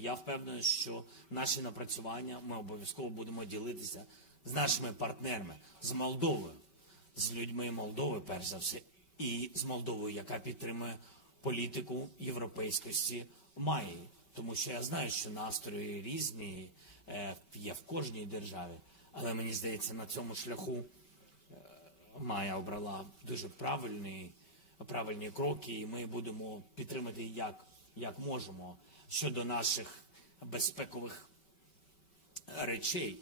я впевнений, що наші напрацювання ми обов'язково будемо ділитися з нашими партнерами, з Молдовою, з людьми Молдови, перш за все, і з Молдовою, яка підтримує політику європейськості Майї. Тому що я знаю, що настрої різні є в кожній державі, але мені здається, на цьому шляху Майя обрала дуже правильні кроки, і ми будемо підтримати як можемо. Щодо наших безпекових речей,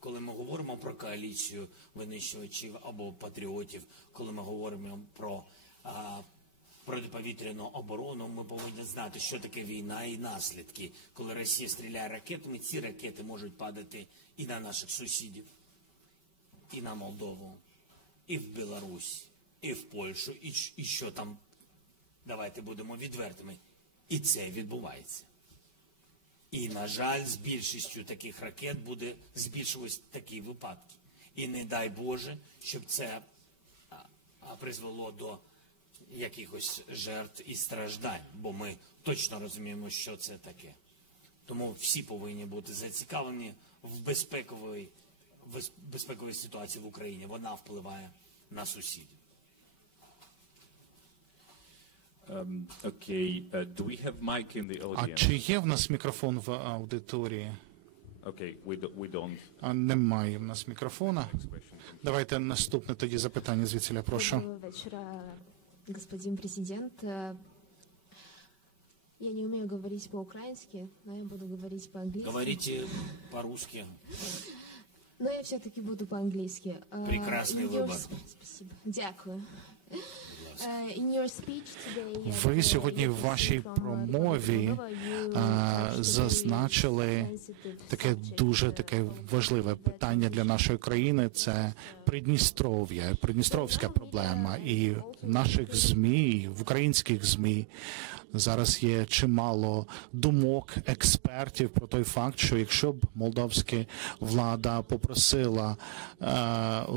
коли ми говоримо про коаліцію винищувачів або патріотів, коли ми говоримо про протиповітряну оборону, ми повинні знати, що таке війна і наслідки. Коли Росія стріляє ракетами, ці ракети можуть падати і на наших сусідів, і на Молдову, і в Білорусь, і в Польщу, і що там, давайте будемо відвертими. І це відбувається. І, на жаль, з більшістю таких ракет буде збільшуватися такі випадки. І не дай Боже, щоб це призвело до якихось жертв і страждань, бо ми точно розуміємо, що це таке. Тому всі повинні бути зацікавлені в безпековій ситуації в Україні. Вона впливає на сусідів. Do we have mic in the audience? А чи є в нас мікрофон в аудиторії? We don't. Немає в нас мікрофона. Давайте наступне тоді запитання звідсіля, прошу. Доброго вечора, господин президент. Я не умею говорить по-украински, но я буду говорить по-английски. Говорите по-русски. Но я все-таки буду по-английски. Прекрасный выбор. Спасибо. Дякую. Ви сьогодні в вашій промові зазначили таке дуже важливе питання для нашої країни. Це Придністров'я, придністровська проблема. І в наших ЗМІ, в українських ЗМІ зараз є чимало думок експертів про той факт, що якщо б молдовська влада попросила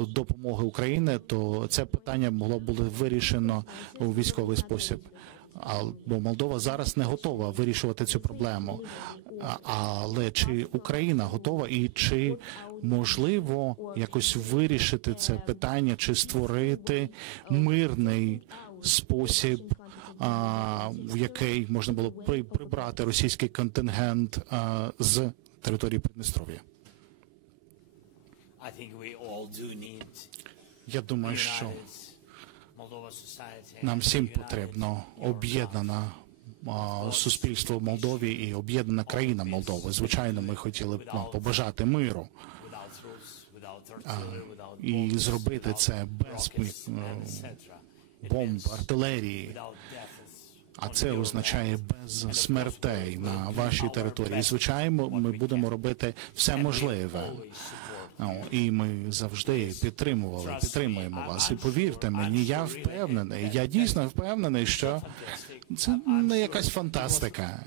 допомоги України, то це питання могло бути вирішено у військовий спосіб. Бо Молдова зараз не готова вирішувати цю проблему. Але чи Україна готова і чи можливо якось вирішити це питання, чи створити мирний спосіб, в який можна було прибрати російський контингент з території Придністров'я? Я думаю, що нам всім потрібно об'єднане суспільство в Молдові і об'єднана країна Молдови. Звичайно, ми хотіли б побажати миру і зробити це без бомб, артилерії, а це означає без смертей на вашій території. Звичайно, ми будемо робити все можливе. І ми завжди підтримуємо вас. І повірте мені, я дійсно впевнений, що це не якась фантастика.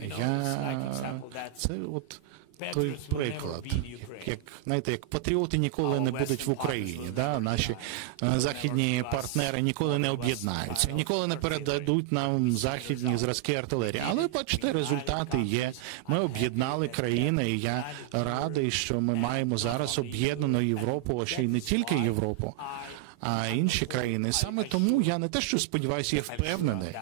Це от той приклад, як патріоти ніколи не будуть в Україні, наші західні партнери ніколи не об'єднаються, ніколи не передадуть нам західні зразки артилерії. Але, бачите, результати є. Ми об'єднали країни, і я радий, що ми маємо зараз об'єднану Європу, а ще й не тільки Європу, а інші країни. Саме тому я не те, що сподіваюся, я впевнений.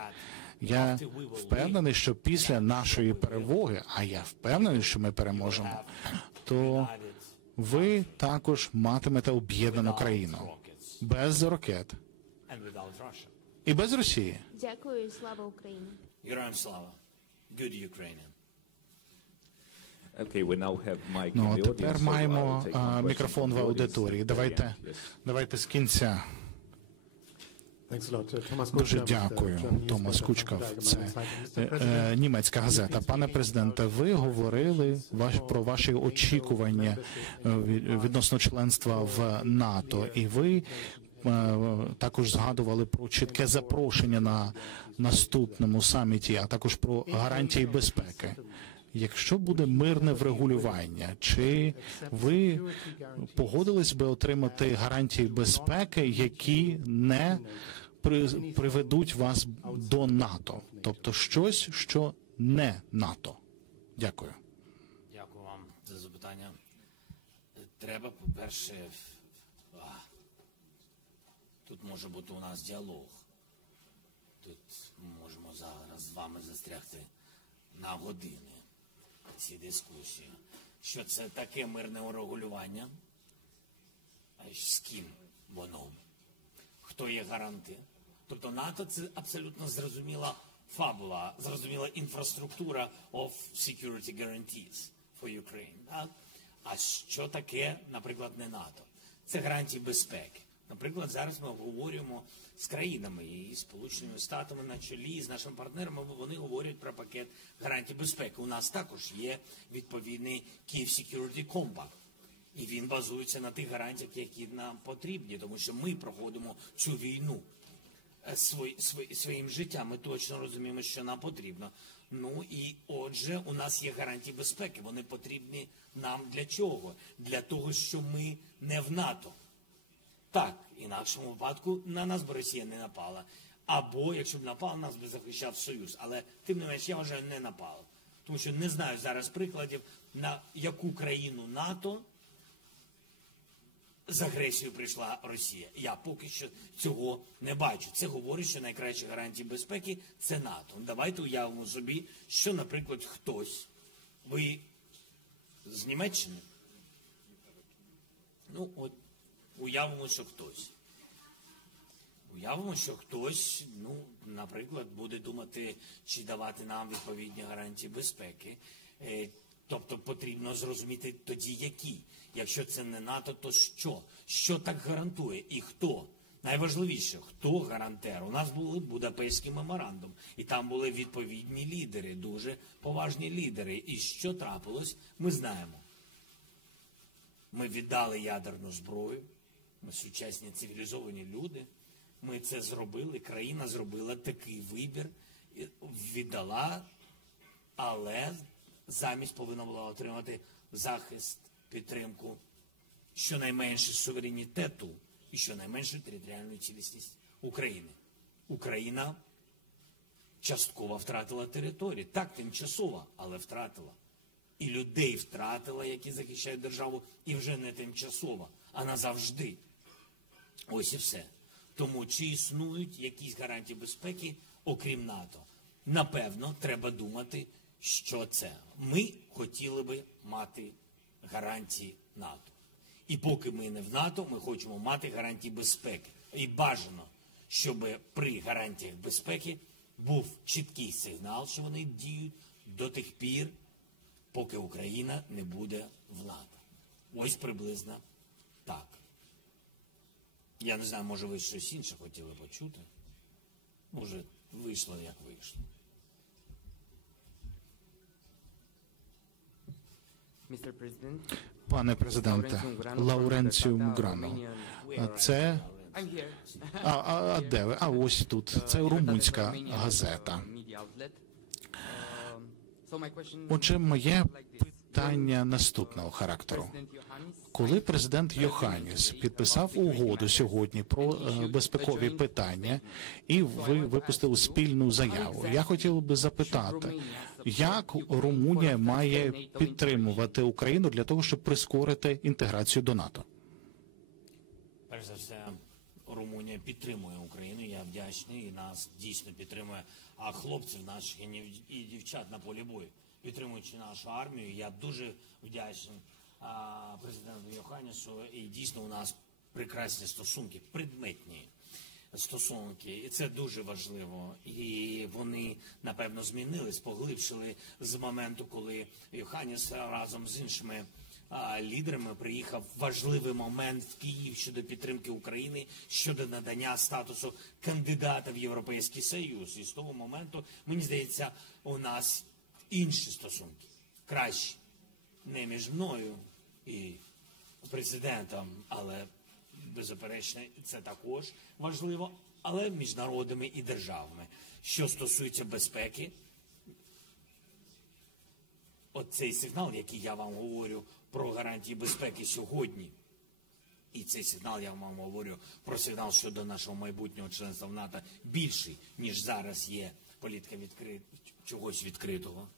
Я впевнений, що після нашої перемоги, а я впевнений, що ми переможемо, то ви також матимете об'єднану країну. Без ракет. І без Росії. Дякую, і слава Україні. Героям слава. Good Ukrainian. А тепер маємо мікрофон в аудиторії. Давайте з кінця. Дуже дякую. Томас Кучков. Це німецька газета. Пане президенте, ви говорили про ваші очікування відносно членства в НАТО. І ви також згадували про чітке запрошення на наступному саміті, а також про гарантії безпеки. Якщо буде мирне врегулювання, чи ви погодились би отримати гарантії безпеки, які не приведуть вас до НАТО? Тобто щось, що не НАТО. Дякую. Дякую вам за запитання. Треба, по-перше, тут може бути у нас діалог. Тут ми можемо зараз з вами застрягти на години ці дискусії. Що це таке мирне урегулювання? А з ким воно? Хто є гаранти? Тобто НАТО – це абсолютно зрозуміла фабула, зрозуміла інфраструктура of security guarantees for Ukraine. Так? А що таке, наприклад, не НАТО? Це гарантії безпеки. Наприклад, зараз ми обговорюємо з країнами і Сполученими Штатами на чолі, з нашими партнерами, вони говорять про пакет гарантій безпеки. У нас також є відповідний Kyiv Security Compact. І він базується на тих гарантіях, які нам потрібні, тому що ми проходимо цю війну своїм життям. Ми точно розуміємо, що нам потрібно. Ну і отже, у нас є гарантії безпеки. Вони потрібні нам для чого? Для того, що ми не в НАТО. Так, в інакшому випадку на нас би Росія не напала. Або, якщо б напала, нас би захищав Союз. Але, тим не менш, я вважаю, не напала. Тому що не знаю зараз прикладів, на яку країну НАТО з агресією прийшла Росія. Я поки що цього не бачу. Це говорить, що найкращі гарантії безпеки – це НАТО. Давайте уявимо собі, що, наприклад, хтось, ви з Німеччини? Ну, от, уявимо, що хтось. Уявимо, що хтось, ну, наприклад, буде думати, чи давати нам відповідні гарантії безпеки. Тобто потрібно зрозуміти тоді, які. Якщо це не НАТО, то що? Що так гарантує? І хто? Найважливіше, хто гарантер? У нас був Будапештський меморандум, і там були відповідні лідери, дуже поважні лідери. І що трапилось, ми знаємо. Ми віддали ядерну зброю, ми сучасні цивілізовані люди, ми це зробили, країна зробила такий вибір, віддала, але замість повинна була отримати захист, підтримку, щонайменше суверенітету і щонайменше територіальної цілісності України. Україна частково втратила територію. Так, тимчасово, але втратила. І людей втратила, які захищають державу, і вже не тимчасово, а назавжди. Ось і все. Тому чи існують якісь гарантії безпеки, окрім НАТО? Напевно, треба думати, що це. Ми хотіли би мати гарантії НАТО. І поки ми не в НАТО, ми хочемо мати гарантії безпеки. І бажано, щоб при гарантіях безпеки був чіткий сигнал, що вони діють до тих пір, поки Україна не буде в НАТО. Ось приблизно так. Я не знаю, може ви щось інше хотіли почути? Може, вийшло, як вийшло. Пане президенте, Лауренціо Муграно, це... А де ви? А ось тут. Це румунська газета. Отже, моє питання наступного характеру. Коли президент Йоханніс підписав угоду сьогодні про безпекові питання, і ви випустили спільну заяву, я хотів би запитати, як Румунія має підтримувати Україну для того, щоб прискорити інтеграцію до НАТО? Перш за все, Румунія підтримує Україну, я вдячний, і нас дійсно підтримує, а хлопців наших і дівчат на полі бою, підтримуючи нашу армію, я дуже вдячний президенту Йоханнісу, і дійсно у нас прекрасні стосунки, предметні стосунки, і це дуже важливо. І вони, напевно, змінились, поглибшили з моменту, коли Йоханніс разом з іншими лідерами приїхав важливий момент в Київ щодо підтримки України, щодо надання статусу кандидата в Європейський Союз. І з того моменту, мені здається, у нас інші стосунки, кращі. Не між мною і президентом, але, беззаперечно, це також важливо, але між народами і державами. Що стосується безпеки, оцей сигнал, який я вам говорю про гарантії безпеки сьогодні, і цей сигнал, я вам говорю про сигнал щодо нашого майбутнього членства в НАТО, більший, ніж зараз є політика чогось відкритого.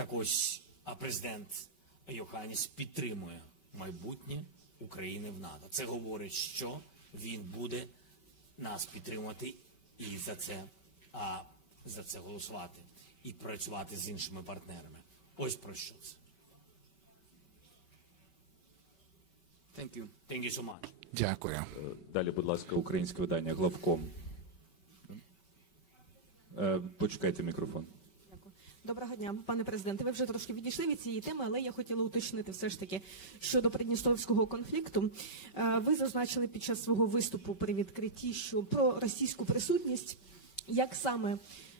Так ось, а президент Йоханніс підтримує майбутнє України в НАТО. Це говорить, що він буде нас підтримувати і за це голосувати і працювати з іншими партнерами. Ось про що це. Thank you. Thank you so much. Дякую. Далі, будь ласка, українське видання «Главком». Почекайте мікрофон. Доброго дня, пане президенте. Ви вже трошки відійшли від цієї теми, але я хотіла уточнити все ж таки щодо придністровського конфлікту. Ви зазначили під час свого виступу при відкритті, що про російську присутність, як саме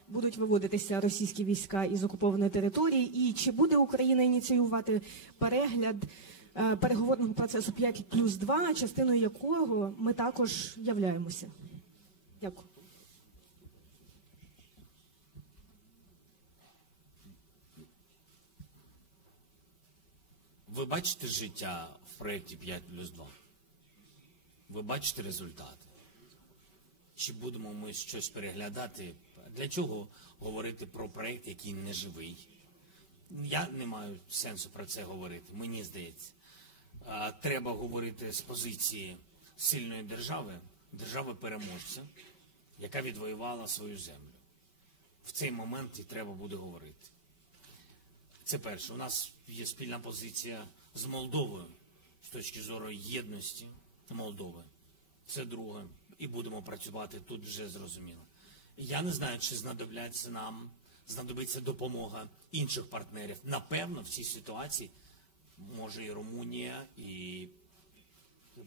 будуть виводитися російські війська із окупованої території, і чи буде Україна ініціювати перегляд переговорного процесу 5+2, частиною якого ми також являємося? Дякую. Ви бачите життя в проєкті 5+2? Ви бачите результати? Чи будемо ми щось переглядати? Для чого говорити про проєкт, який не живий? Я не маю сенсу про це говорити, мені здається. Треба говорити з позиції сильної держави, держави-переможця, яка відвоювала свою землю. В цей момент і треба буде говорити. Це перше. У нас є спільна позиція з Молдовою з точки зору єдності Молдови. Це друге. І будемо працювати тут вже зрозуміло. Я не знаю, чи знадобиться допомога інших партнерів. Напевно, в цій ситуації може і Румунія, і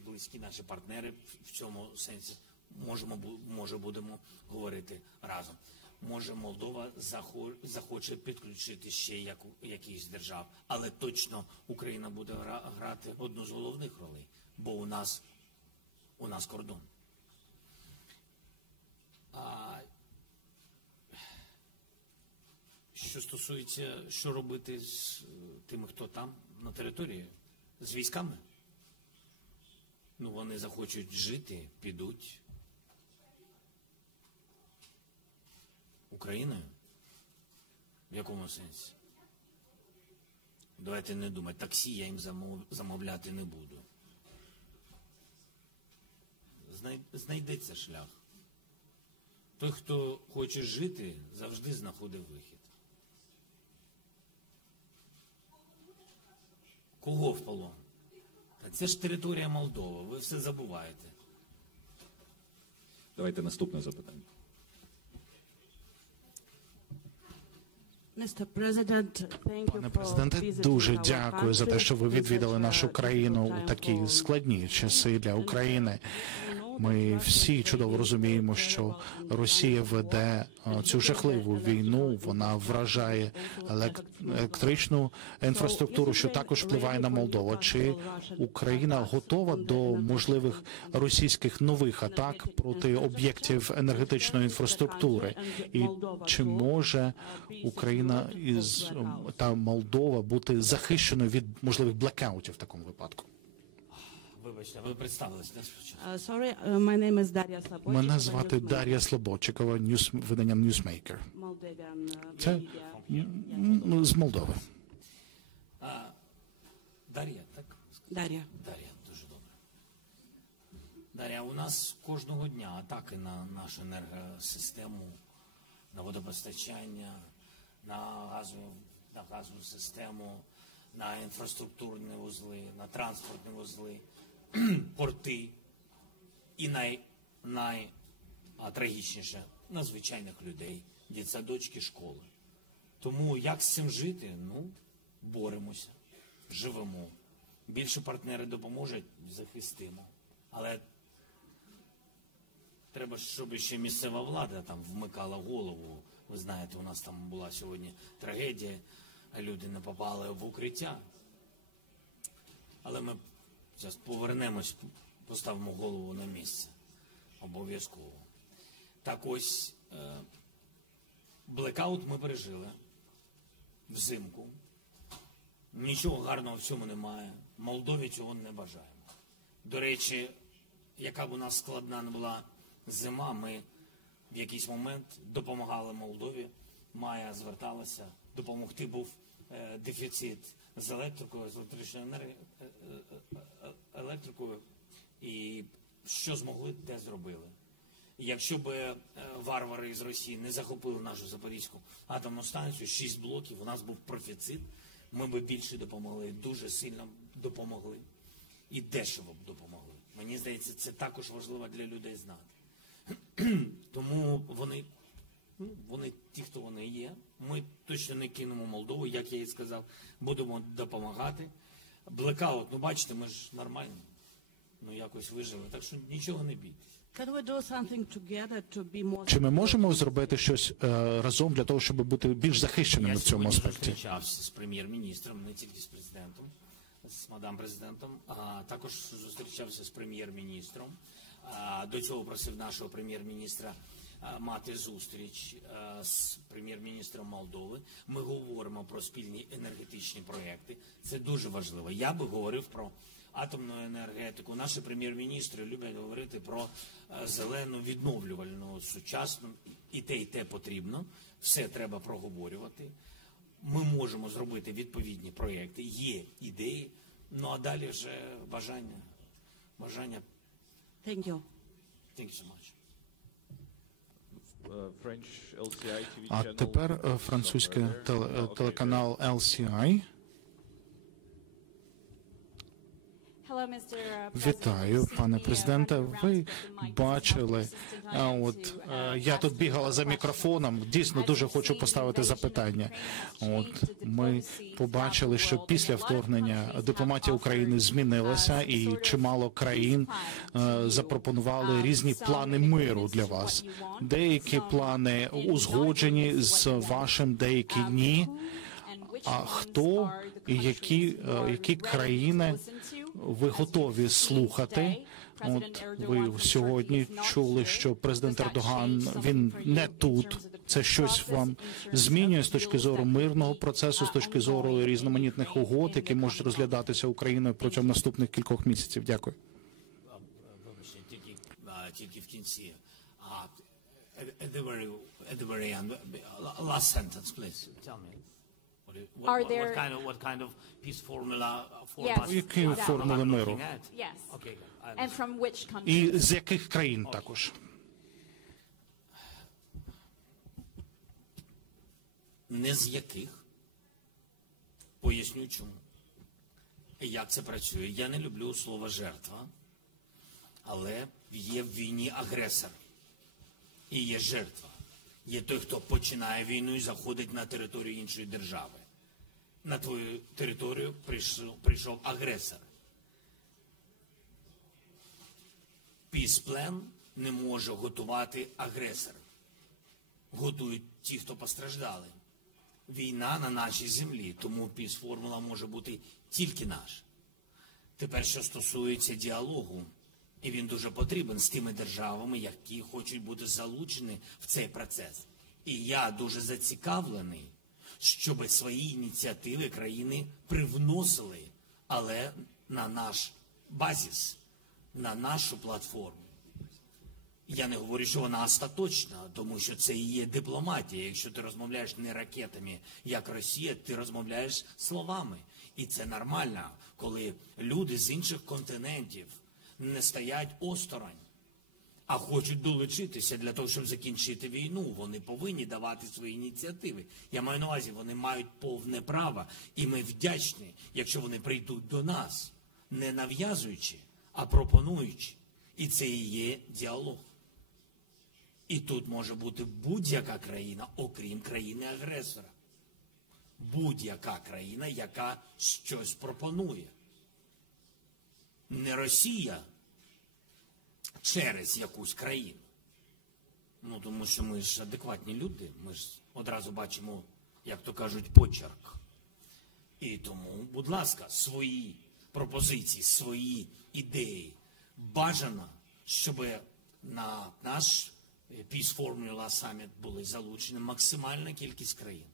близькі наші партнери в цьому сенсі може будемо говорити разом. Може Молдова захоче підключити ще якісь держав, але точно Україна буде грати одну з головних ролей, бо у нас кордон. Що стосується, що робити з тими, хто там на території, з військами? Ну, вони захочуть жити, підуть. Україною? В якому сенсі? Давайте не думати, таксі я їм замовляти не буду. Знайдеться шлях. Той, хто хоче жити, завжди знаходить вихід. Кого в полон? Та це ж територія Молдови, ви все забуваєте. Давайте наступне запитання. Пане президенте, дуже дякую за те, що ви відвідали нашу країну у такі складні часи для України. Ми всі чудово розуміємо, що Росія веде цю жахливу війну, вона вражає електричну інфраструктуру, що також впливає на Молдову. Чи Україна готова до можливих російських нових атак проти об'єктів енергетичної інфраструктури? І чи може Україна та Молдова бути захищеною від можливих блекаутів в такому випадку? Вибачте, ви представились, не спочатку? My name is Dar'ya Slabodchikova. Мене звати Дар'я Слободчикова, видання Newsmaker. Це з Молдови. Дар'я, так? Dar'я. Дар'я, дуже добре. Дар'я, у нас кожного дня атаки на нашу енергосистему, на водопостачання, на газову систему, на інфраструктурні вузли, на транспортні вузли, порти і найтрагічніше на звичайних людей, дитсадочки, школи. Тому як з цим жити? Ну, боремося, живемо. Більше партнери допоможуть, захистимо. Але треба, щоб ще місцева влада там вмикала голову. Ви знаєте, у нас там була сьогодні трагедія, люди не попали в укриття. Але ми зараз повернемось, поставимо голову на місце. Обов'язково. Так ось, блекаут ми пережили взимку. Нічого гарного в цьому немає. Молдові цього не бажаємо. До речі, яка б у нас складна не була зима, ми в якийсь момент допомагали Молдові. Майя зверталася, допомогти був дефіцит з електрикою, з електричною електрикою, і що змогли, те зробили. Якщо б варвари з Росії не захопили нашу Запорізьку атомну станцію, 6 блоків, у нас був профіцит, ми б більше допомогли, дуже сильно допомогли і дешево б допомогли. Мені здається, це також важливо для людей знати. Тому вони ті, хто вони є. Ми точно не кинемо Молдову, як я і сказав, будемо допомагати. Блекаут, ну бачите, ми ж нормально, якось вижили, так що нічого не бійтесь. Can we do something together to be more... Чи ми можемо зробити щось разом для того, щоб бути більш захищеними Я в цьому сьогодні аспекті? зустрічався з прем'єр-міністром, не тільки з президентом, з мадам-президентом, а також зустрічався з прем'єр-міністром. До цього просив нашого прем'єр-міністра мати зустріч з прем'єр-міністром Молдови. Ми говоримо про спільні енергетичні проекти. Це дуже важливо. Я би говорив про атомну енергетику. Наші прем'єр-міністри люблять говорити про зелену, відновлювальну, сучасну. І те потрібно. Все треба проговорювати. Ми можемо зробити відповідні проекти. Є ідеї. Ну а далі вже бажання. Thank you. Thank you so much. А тепер французький телеканал LCI. Вітаю, пане президенте. Ви бачили, я тут бігала за мікрофоном, дійсно дуже хочу поставити запитання. Ми побачили, що після вторгнення дипломатія України змінилася, і чимало країн запропонували різні плани миру для вас. Деякі плани узгоджені з вашим, деякі ні. А хто і які країни ви готові слухати? Ви сьогодні чули, що президент Ердоган, він не тут. Це щось вам змінює з точки зору мирного процесу, з точки зору різноманітних угод, які можуть розглядатися Україною протягом наступних кількох місяців? Дякую. Вибачте, тільки в кінці. At the very end, last sentence, please. Tell me. What kind of peace formula Які формули миру? Okay. And from which country? І з яких країн також? Не з яких. Поясню чому. Як це працює. Я не люблю слово жертва, але є в війні агресор. І є жертва. Є той, хто починає війну і заходить на територію іншої держави. На твою територію прийшов агресор. Піс-план не може готувати агресор. Готують ті, хто постраждали. Війна на нашій землі, тому піс-формула може бути тільки наша. Тепер, що стосується діалогу, і він дуже потрібен з тими державами, які хочуть бути залучені в цей процес. І я дуже зацікавлений, щоб свої ініціативи країни привносили, але на наш базис, на нашу платформу. Я не говорю, що вона остаточна, тому що це і є дипломатія. Якщо ти розмовляєш не ракетами, як Росія, ти розмовляєш словами. І це нормально, коли люди з інших континентів не стоять осторонь, а хочуть долучитися для того, щоб закінчити війну. Вони повинні давати свої ініціативи. Я маю на увазі, вони мають повне право. І ми вдячні, якщо вони прийдуть до нас, не нав'язуючи, а пропонуючи. І це і є діалог. І тут може бути будь-яка країна, окрім країни-агресора. Будь-яка країна, яка щось пропонує. Не Росія через якусь країну. Ну, тому що ми ж адекватні люди, ми ж одразу бачимо, як то кажуть, почерк. І тому, будь ласка, свої пропозиції, свої ідеї. Бажано, щоб на наш Peace Formula Summit були залучені максимальна кількість країн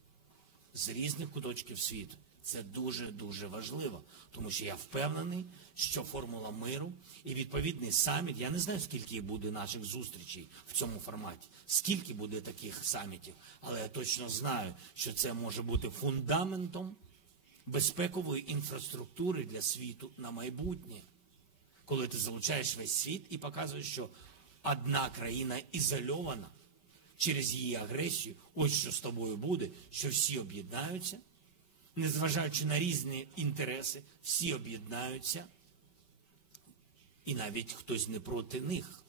з різних куточків світу. Це дуже-дуже важливо, тому що я впевнений, що формула миру і відповідний саміт, я не знаю, скільки буде наших зустрічей в цьому форматі, скільки буде таких самітів, але я точно знаю, що це може бути фундаментом безпекової інфраструктури для світу на майбутнє. Коли ти залучаєш весь світ і показуєш, що одна країна ізольована через її агресію, ось що з тобою буде, що всі об'єднаються, незважаючи на різні інтереси, всі об'єднаються, і навіть хтось не проти них,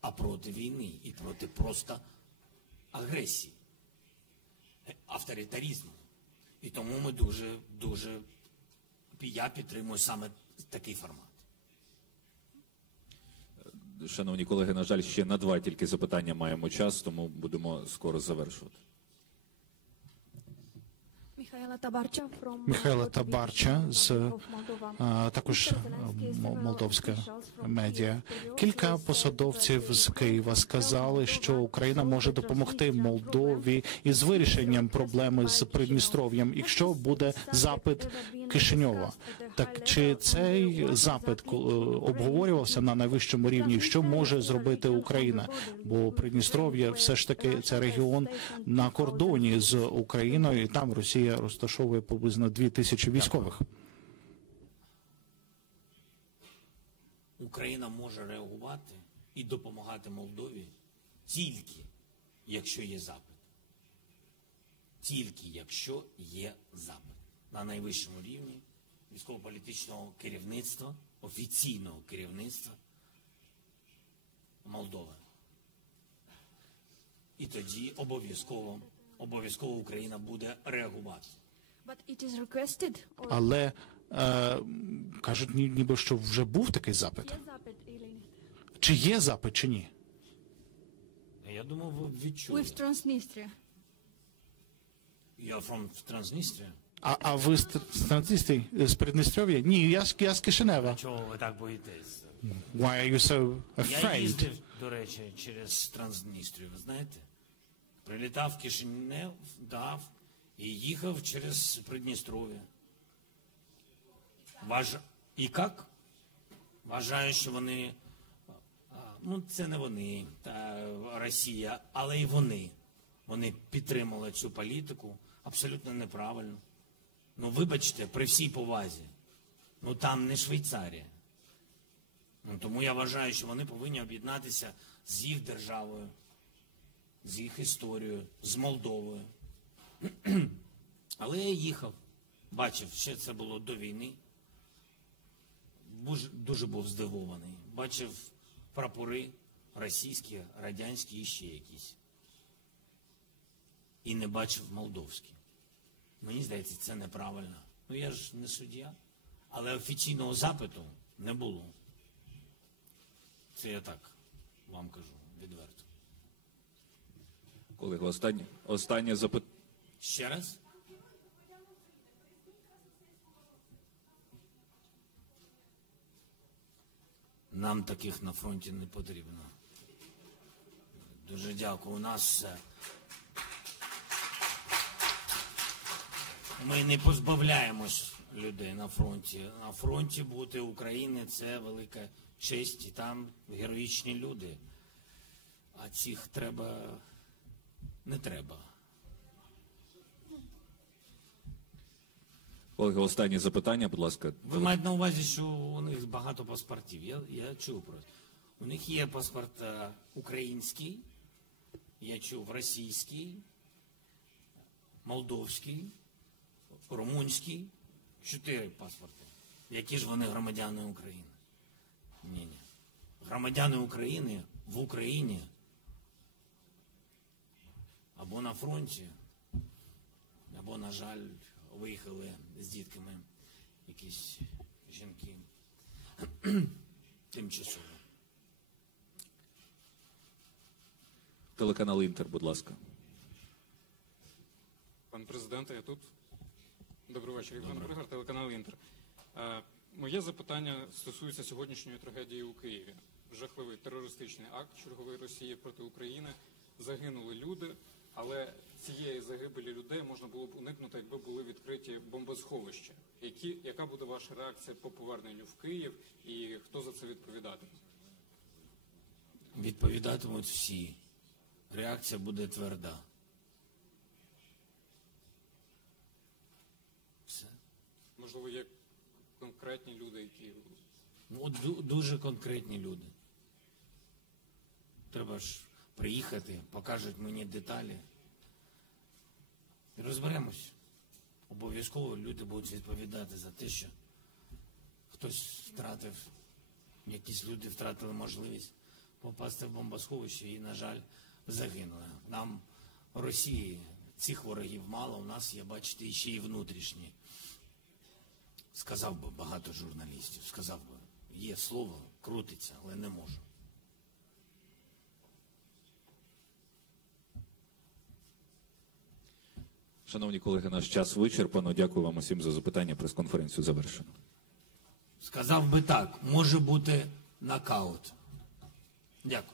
а проти війни і проти просто агресії, авторитаризму. І тому ми я підтримую саме такий формат. Шановні колеги, на жаль, ще на 2 тільки запитання маємо час, тому будемо скоро завершувати. Михайла Табарча з також молдовська медіа. Кілька посадовців з Києва сказали, що Україна може допомогти Молдові із вирішенням проблеми з Придністров'ям, якщо буде запит Кишиньова. Так чи цей запит обговорювався на найвищому рівні? Що може зробити Україна? Бо Придністров'я все ж таки це регіон на кордоні з Україною, і там Росія розташовує приблизно 2000 військових. Україна може реагувати і допомагати Молдові тільки, якщо є запит. Тільки, якщо є запит. На найвищому рівні військово-політичного керівництва, офіційного керівництва Молдови. І тоді обов'язково Україна буде реагувати. Але кажуть, ніби що вже був такий запит. Чи є запит, чи ні? Я думаю, ви відчули. With Transnistria. You're from Transnistria? А ви з Трансністрії? З Придністров'я? Ні, я з Кишинева. Чого ви так боїтесь? Why are you so Я afraid? їздив, до речі, через Трансністрію, ви знаєте? Прилітав в Кишинев, і їхав через Придністров'я. І як? Вважаю, що вони, це не вони, Росія, але і вони. Вони підтримали цю політику абсолютно неправильно. Вибачте, при всій повазі, там не Швейцарія. Тому я вважаю, що вони повинні об'єднатися з їх державою, з їх історією, з Молдовою. Але я їхав, бачив, ще це було до війни. Дуже був здивований. Бачив прапори російські, радянські і ще якісь. І не бачив молдовські. Мені здається, це неправильно. Я ж не суддя. Але офіційного запиту не було. Це я так вам кажу відверто. Колеги, останнє запитання. Ще раз? Нам таких на фронті не потрібно. Дуже дякую. У нас ми не позбавляємось людей на фронті. На фронті бути України – це велика честь, і там героїчні люди. А цих не треба. Колеги, останнє запитання, будь ласка. Ви маєте на увазі, що у них багато паспортів. Я чув про це. У них є паспорт український, я чув російський, молдовський, румунський. 4 паспорти. Які ж вони громадяни України? Ні. Громадяни України в Україні або на фронті, або, на жаль, виїхали з дітками якісь жінки тимчасово. Телеканал Інтер, будь ласка. Пан президент, я тут. Добрий вечір. Іван Бригар, телеканал Інтер. Моє запитання стосується сьогоднішньої трагедії у Києві. Жахливий терористичний акт чергової Росії проти України. Загинули люди, але цієї загибелі людей можна було б уникнути, якби були відкриті бомбосховища. Яка буде ваша реакція по поверненню в Київ і хто за це відповідатиме? Відповідатимуть всі. Реакція буде тверда. Все. можливо, є конкретні люди, які... Ну, дуже конкретні люди. Треба ж приїхати, покажуть мені деталі. І розберемось. Обов'язково люди будуть відповідати за те, що хтось втратив, якісь люди втратили можливість попасти в бомбосховище і, на жаль, загинули. Нам, Росії, цих ворогів мало, у нас є, бачите, ще і внутрішні. Сказав би багато журналістів, сказав би, є слово, крутиться, але не можу. Шановні колеги, наш час вичерпано. Дякую вам усім за запитання. Прес-конференцію завершено. Сказав би так, може бути нокаут. Дякую.